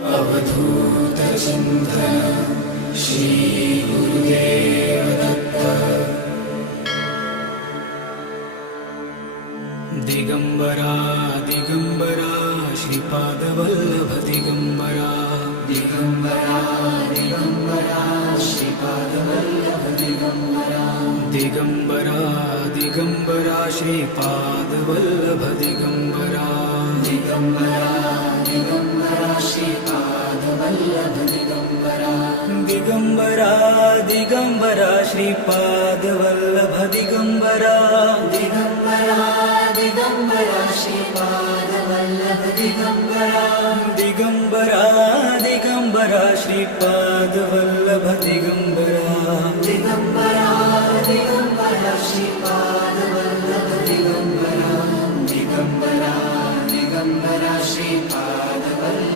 अवधूतचिन्तन Shri Gurudev Datta. Digambara Digambara Shripadvallabh Digambara. Digambara Digambara Shripadvallabh Digambara. Digambara Digambara Shripadvallabh Digambara. Digambara Digambara Shripadvallabh Digambara. Digambara Digambara Shripadvallabh Digambara. Digambara Digambara Shripadvallabh Digambara. Digambara Digambara Shripadvallabh Digambara. Digambara Digambara Shripad